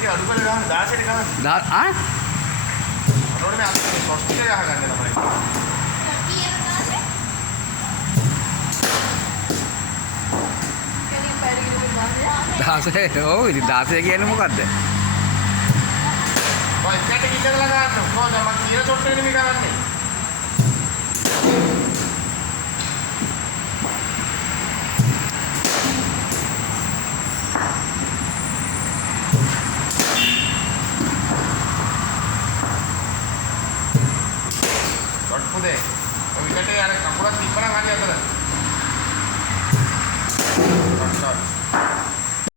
මේක අඩු කරලා ගන්න 16ට ගන්න. ආ? අරෝනේ මේ අතේ සොස්ට් එක ගහගන්න තමයි. කීයද දාන්නේ? කෙලින් පරිගිනුම් දාන්නේ. 16. ඔව් ඉතින් 16 කියන්නේ මොකද්ද? බයි එකට කිල්ලලා ගන්න. කොහොමද මම කියන සොට් එක නෙමෙයි ගන්නේ.